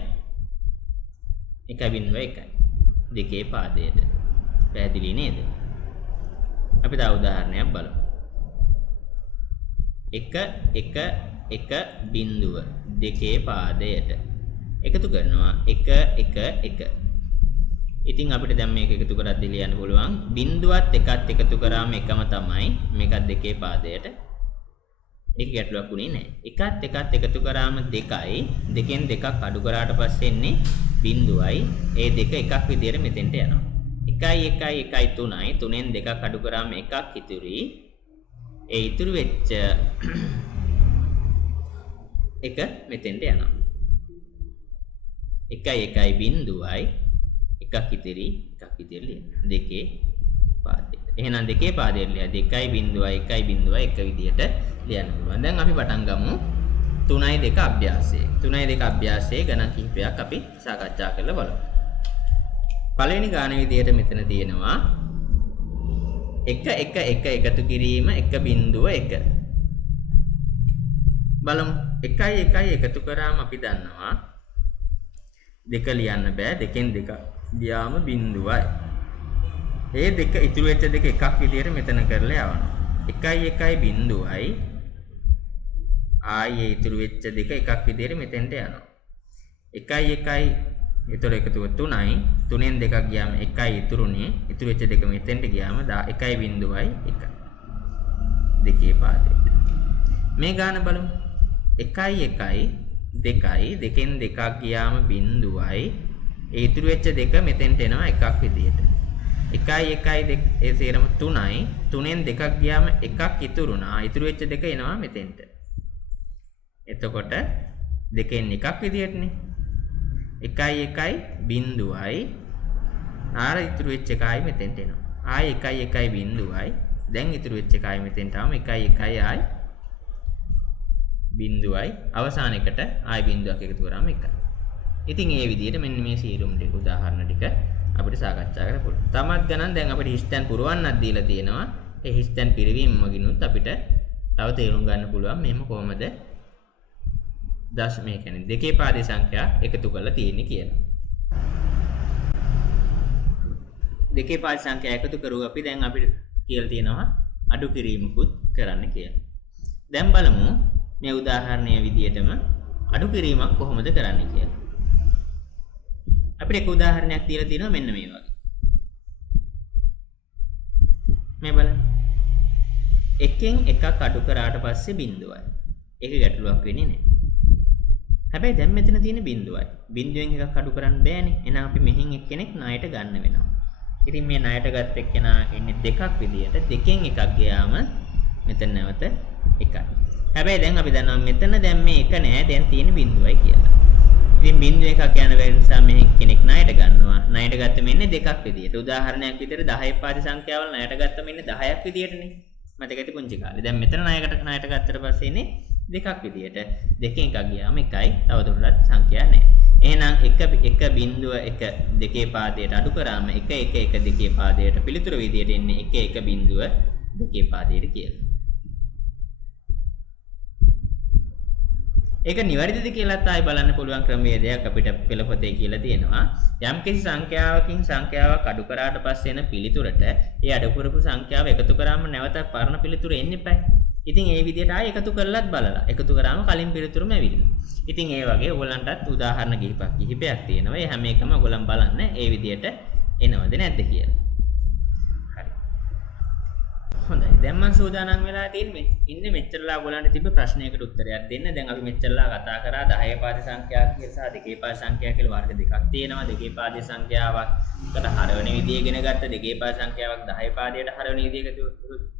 1 බිඳුව 1යි. දෙකේ පාදයට. පැහැදිලි නේද? අපි තව උදාහරණයක් බලමු. 1 1 1 බිඳුව දෙකේ පාදයට එකතු කරනවා 1 1 1. ඉතින් අපිට දැන් මේක එකතු කරද්දී ලියන්න පුළුවන් බිඳුවත් එකත් එකතු කරාම එකම තමයි. මේකත් දෙකේ පාදයට. ඒක ගැටලුවක් උනේ නැහැ. එකත් එකතු කරාම 2යි. දෙකෙන් දෙකක් අඩු කරාට පස්සේ එන්නේ බිඳුවයි. ඒ දෙක එකක් විදියට මෙතෙන්ට යනවා. 1යි 1යි 1යි 3යි. 3ෙන් දෙකක් අඩු කරාම එකක් ඉතුරුයි. ඒ ඉතුරු වෙච්ච එක මෙතෙන්ට යනවා. 1යි 1යි බිඳුවයි එකක් ඉතිරි ලියන්න. දෙකේ පාදයට. එහෙනම් දෙකේ පාදයට ලියලා 2යි බිඳුවයි 1යි බිඳුවයි එක විදියට ලියන්න පුළුවන්. දැන් අපි පටන් ගමු 3යි 2 අභ්‍යාසය. 3යි 2 අභ්‍යාසයේ ගණන් කිහිපයක් අපි සාකච්ඡා කරලා බලමු. පළවෙනි ගාන විදියට මෙතන තියෙනවා 1 1 1 එකතු කිරීම 1.1. බලමු 1යි 1යි එකතු කරාම අපි දන්නවා 2 ලියන්න බෑ. දෙකෙන් දෙක ගියාම බිඳුවයි. ඒ දෙක ඉතුරු වෙච්ච දෙක එකක් විදියට මෙතන කරලා යවනවා. 1යි 1යි බිඳුවයි ආයේ ඉතුරු වෙච්ච දෙක එකක් විදියට මෙතෙන්ට යනවා. 1යි 1යි ඊතර එකතුව 3යි. 3ෙන් දෙකක් ගියාම 1යි ඉතුරුනේ. ඉතුරු වෙච්ච දෙක මෙතෙන්ට ගියාම 1යි බිඳුවයි 1. දෙකේ පාදයට. මේ ගාන බලමු. 1යි 1යි 2යි. දෙකෙන් දෙකක් ගියාම බිඳුවයි. ඒ ඉතුරු වෙච්ච දෙක මෙතෙන්ට එනවා එකක් විදියට. 1යි 1යි ඒ සේරම 3යි. 3ෙන් දෙකක් ගියාම එකක් ඉතුරුනා. ඉතුරු වෙච්ච දෙක එනවා මෙතෙන්ට. එතකොට දෙකෙන් එකක් විදියටනේ. 1.1.0යි ආර ඉතුරු වෙච්ච එකයි මෙතෙන්ට එනවා. ආයි 1.1.0යි. දැන් ඉතුරු වෙච්ච එකයි මෙතෙන්ට ආවම 1.1යි බිඳුවයි අවසාන එකට ආයි බිඳුවක් එකතු කරාම 1යි. ඉතින් මේ විදිහට මෙන්න මේ සීරුම් ටික උදාහරණ ටික අපිට සාකච්ඡා කරන්න පුළුවන්. තමත් ගණන් දැන් අපිට හිස්තැන් පුරවන්නක් දීලා තියෙනවා. ඒ හිස්තැන් පිරවීම මගිනුත් අපිට තව තේරුම් ගන්න පුළුවන් මෙහෙම කොහොමද මේ කියන්නේ දෙකේ පාදේ සංඛ්‍යා එකතු කරලා තියෙන්නේ කියලා. දෙකේ පාදේ සංඛ්‍යා එකතු කරුවා අපි දැන් අපිට කියලා තියෙනවා අඩු කිරීමකුත් කරන්න කියලා. දැන් බලමු මේ උදාහරණයේ විදිහටම අඩු කිරීමක් කොහොමද කරන්නේ කියලා. අපිට එක උදාහරණයක් දීලා තියෙනවා මෙන්න මේ වගේ. මේ බලන්න. එකෙන් එකක් අඩු කරාට පස්සේ බිඳුවයි. ඒක ගැටලුවක් වෙන්නේ නැහැ. හැබැයි දැන් මෙතන තියෙන බිඳුවයි. බිඳුවෙන් එකක් අඩු කරන්න බෑනේ. එහෙනම් අපි මෙහින් එක්කෙනෙක් ණයට ගන්න වෙනවා. ඉතින් මේ ණයට ගත්ත එක්කෙනා ඉන්නේ දෙකක් විදියට. දෙකෙන් එකක් ගියාම මෙතන නැවත එකයි. හැබැයි දැන් අපි දන්නවා මෙතන දැන් මේ එක නෑ දැන් තියෙන බිඳුවයි කියලා. ඉතින් බිඳුව එකක් යන වෙලාව නිසා මෙහෙන් කෙනෙක් ණයට ගන්නවා. ණයට ගත්තම ඉන්නේ දෙකක් විදියට. උදාහරණයක් විදියට 10 පාදි සංඛ්‍යාවල ණයට ගත්තම ඉන්නේ 10ක් විදියටනේ. මතකද පුංචි කාලේ. දැන් මෙතන ණයට ගත්තට පස්සේ ඉන්නේ දෙකක් විදියට. දෙකෙන් එකක් ගියාම එකයි. තවදුරටත් සංඛ්‍යා නෑ. එහෙනම් 1.1 දෙකේ පාදයට අඩු කරාම 1 දෙකේ පාදයට පිළිතුරු විදියට එන්නේ 1 දෙකේ පාදයට කියලා. ඒක නිවැරදිද කියලාත් ආයි බලන්න පුළුවන් ක්‍රමවේදයක් අපිට පෙළපොතේ කියලා තියෙනවා. යම්කිසි සංඛ්‍යාවකින් සංඛ්‍යාවක් අඩු කරාට පස්සේ එන පිළිතුරට ඒ අඩු කරපු සංඛ්‍යාව එකතු කරාම නැවත පරණ පිළිතුර එන්න එපා. ඉතින් ඒ විදිහට ආයි එකතු කරලත් බලලා. එකතු කරාම කලින් පිළිතුරම ඇවිල්ලා. ඉතින් ඒ වගේ ඔයගලන්ටත් උදාහරණ කිහිපයක් තියෙනවා. ඒ හැම එකම ඔයගලන් බලන්න ඒ විදිහට එනවද නැද්ද කියලා. හරි. හොඳයි. දැන් මම සූදානම් වෙලා ඉන්නේ මෙච්චරලා ඔයගලන්ට තිබ්බ ප්‍රශ්නයකට උත්තරයක් දෙන්න. දැන් අපි මෙච්චරලා කතා කරා 10 පාද සංඛ්‍යාව කියලා සහ දෙකේ පාද සංඛ්‍යාව කියලා වර්ග දෙකක් තියෙනවා. දෙකේ පාද සංඛ්‍යාවකට හරවන විදිය ඉගෙන ගත්තා. දෙකේ පාද සංඛ්‍යාවක් 10 පාදයට හරවන විදිය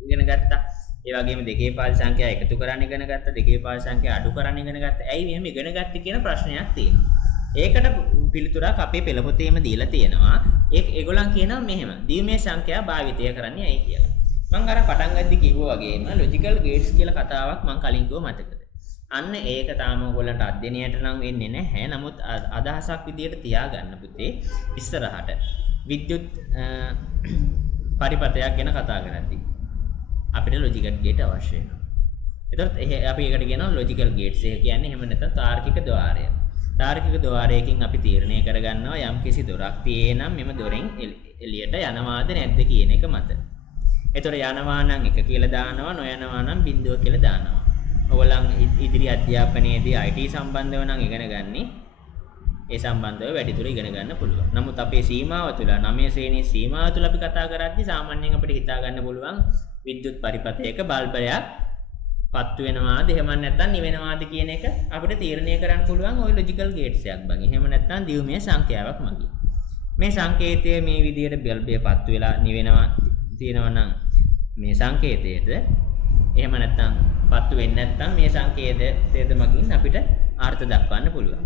ඉගෙන ගත්තා. ඒ වගේම දෙකේ පාද සංඛ්‍යා එකතු කරන්න ඉගෙන ගත්තා. දෙකේ පාද සංඛ්‍යා අඩු කරන්න ඉගෙන ගත්තා. ඇයි මෙහෙම ඉගෙන ගත්තේ කියන ප්‍රශ්නයක් තියෙනවා. ඒකට පිළිතුරක් අපේ පෙළපොතේම දීලා තියෙනවා. ඒගොල්ලන් කියනවා මෙහෙම. දියුමේ සංඛ්‍යා භාවිතය කරන්නේ ඇයි කියලා. මම අර පටන් ගද්දි කිව්වා වගේම ලොජිකල් ගේට්ස් කියලා කතාවක් මම කලින් කිව්ව මතකද? අන්න ඒක තාම ඔයගොල්ලන්ට අධ්‍යයනයට නම් වෙන්නේ නැහැ. නමුත් අදහසක් විදියට තියාගන්න පුතේ ඉස්සරහට විද්‍යුත් පරිපථයක් ගැන කතා කරද්දී අපිට ලොජිකල් ගේට් අවශ්‍ය වෙනවා. එතකොට අපි ඒකට කියනවා ලොජිකල් ගේට්ස්. ඒ කියන්නේ එහෙම නැත්නම් තාර්කික ద్వාරය. තාර්කික ద్వාරයකින් අපි තීරණය කරගන්නවා යම්කිසි දොරක් තියෙනම් මෙම දොරෙන් එළියට යනවාද නැද්ද කියන එක මත. එතකොට යනවා නම් 1 කියලා දානවා, නොයනවා නම් 0 කියලා දානවා. ඔයගොල්ලන් ඉදිරි අධ්‍යාපනයේදී IT සම්බන්ධව නම් ඉගෙන ගන්නේ ඒ සම්බන්ධව වැඩිදුර ඉගෙන ගන්න පුළුවන්. නමුත් අපේ සීමාව තුළ 9 ශ්‍රේණියේ සීමාව තුළ අපි කතා කරද්දී සාමාන්‍යයෙන් අපිට හිතා ගන්න පුළුවන් විද්‍යුත් පරිපථයක බල්බයක් පත්තු වෙනවාද එහෙම නැත්නම් නිවෙනවාද කියන එක අපිට තීරණය කරන්න පුළුවන් ওই ලොජිකල් ගේට්ස් එකක් බගින්. එහෙම නැත්නම් දියුමේ සංඛ්‍යාවක් මගින්. මේ සංකේතය මේ විදිහට බල්බය පත්තු වෙලා නිවෙනවා තියෙනවා නම් මේ සංකේතයේද එහෙම නැත්නම් පත්තු වෙන්නේ නැත්නම් මේ සංකේතයේද මගින් අපිට අර්ථ දක්වන්න පුළුවන්.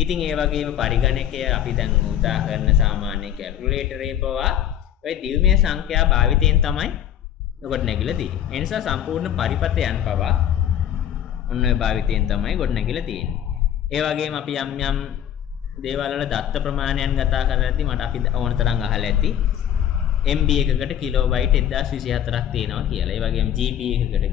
ඉතින් ඒ වගේම පරිගණකය අපි දැන් උදාහරණ සාමාන්‍ය කැල්කියුලේටරේ පවා ඔය දියුමේ සංඛ්‍යා භාවිතයෙන් තමයි ගොඩ නැගිලා තියෙන්නේ. ඒ නිසා සම්පූර්ණ පරිපථයන් පවා ඔන්න ඔය භාවිතයෙන් තමයි ගොඩ නැගිලා තියෙන්නේ. ඒ වගේම අපි යම් දේවල් වල දත්ත ප්‍රමාණයන් කතා කරද්දී මට අපි ඕන තරම් අහලා ඇති MB එකකට කිලෝබයිට් 1024ක් තියෙනවා කියලා. ඒ වගේම GB එකකට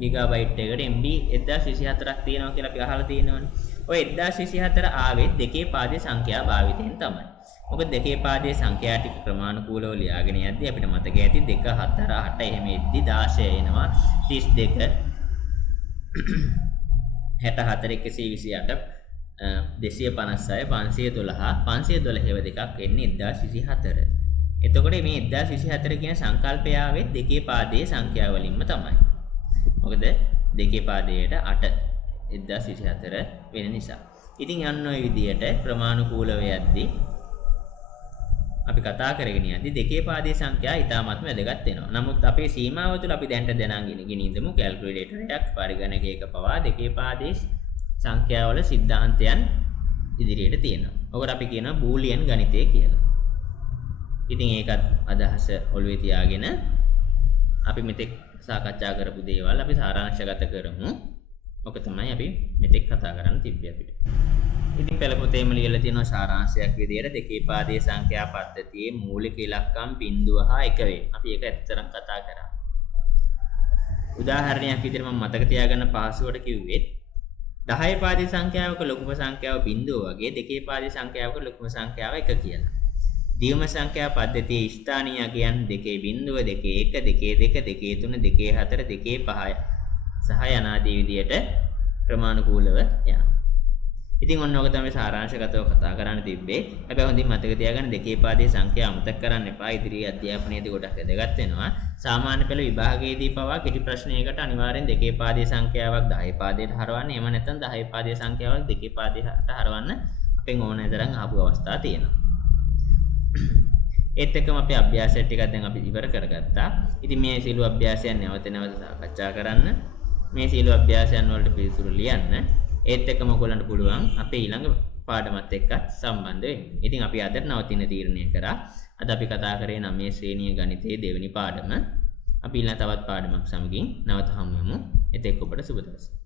ගිගාබයිට් එකකට MB 1024ක් තියෙනවා කියලා අපි අහලා තියෙනවනේ. ඔය 1024 ආවේ දෙකේ පාදයේ සංඛ්‍යා භාවිතයෙන් තමයි. මොකද දෙකේ පාදයේ සංඛ්‍යා ටික ක්‍රමානුකූලව ලියාගෙන යද්දී අපිට මතක ඇති 2 4 8 එහෙම එද්දි 16 එනවා 32 64 128 256 512 ඒව දෙකක් එන්නේ 1024. එතකොට මේ 1024 කියන සංකල්පය ආවේ දෙකේ පාදයේ සංඛ්‍යා වලින්ම තමයි. මොකද දෙකේ පාදයට 8 1024 වෙන නිසා. ඉතින් යන්න ওই විදියට ප්‍රමාණිකූලව යද්දී අපි කතා කරගෙන යද්දී දෙකේ පාදයේ සංඛ්‍යා ඉතාමත්ම වැදගත් වෙනවා. නමුත් අපේ සීමාව තුළ අපි දැනට දැනගෙන ඉඳමු කැල්කියුලේටරයක් පරිගණකයක පවා දෙකේ පාදයේ සංඛ්‍යාවල සිද්ධාන්තයන් ඉදිරියට තියෙනවා. ඔකට අපි කියනවා බූලියන් ගණිතය කියලා. ඉතින් ඒකත් අදහස ඔළුවේ තියාගෙන අපි මෙතෙක් සාකච්ඡා කරපු දේවල් අපි සාරාංශගත කරමු. ඔක තමයි අපි මෙතෙක් කතා කරන්න තිබ්බේ අපිට. ඉතින් පෙළ පොතේම ලියලා තියෙනවා සාරාංශයක් විදියට දෙකේ පාදයේ සංඛ්‍යා පද්ධතියේ මූලික ඉලක්කම් බිඳුව හා 1 වේ. අපි ඒක ඇත්තටම කතා කරා. උදාහරණයක් විදියට මම මතක තියාගන්න පහසුවට කිව්වෙත් 10 පාදයේ සංඛ්‍යාවක ලොකුම සංඛ්‍යාව බිඳුව වගේ දෙකේ පාදයේ සංඛ්‍යාවක ලොකුම සංඛ්‍යාව 1 කියලා. දියුම සංඛ්‍යා පද්ධතියේ ස්ථානීය අගයන් 2.0 2.1 2.2 2.3 2.4 2.5 සහ යනාදී විදියට ක්‍රමානුකූලව යනවා. ඉතින් ඔන්න ඔක තමයි සාරාංශගතව කතා කරන්න තිබ්බේ. හැබැයි හොඳින් මතක තියාගන්න දෙකේ පාදයේ සංඛ්‍යා අමතක කරන්න එපා. ඉදිරි අධ්‍යාපනයේදී ගොඩක් වැදගත් වෙනවා. සාමාන්‍ය පෙළ විභාගයේදී පවා කෙටි ප්‍රශ්නයකට අනිවාර්යෙන් දෙකේ පාදයේ සංඛ්‍යාවක් 10 පාදයට හරවන්න. එහෙම නැත්නම් 10 පාදයේ සංඛ්‍යාවක් දෙකේ පාදයට හරවන්න අපෙන් ඕනෑ තරම් ආපු අවස්ථා තියෙනවා. ඒත් එක්කම අපේ අභ්‍යාසය ටිකක් දැන් අපි ඉවර කරගත්තා. ඉතින් මේ සියලු අභ්‍යාසයන් නැවත සාකච්ඡා කරන්න. මේ සියලු අභ්‍යාසයන් වලට පිළිතුරු ලියන්න. ඒත් එක්කම ඔයගොල්ලන්ට පුළුවන් අපේ ඊළඟ පාඩමත් එක්කත් සම්බන්ධ වෙන්න. ඉතින් අපි අදට නවතින තීරණය කරා. අද අපි කතා කරේ 9 ශ්‍රේණිය ගණිතයේ දෙවෙනි පාඩම. අපි ඊළඟ තවත් පාඩමක් සමගින් නැවත හමු වෙමු. එතෙක් ඔබට සුබ දවසක්.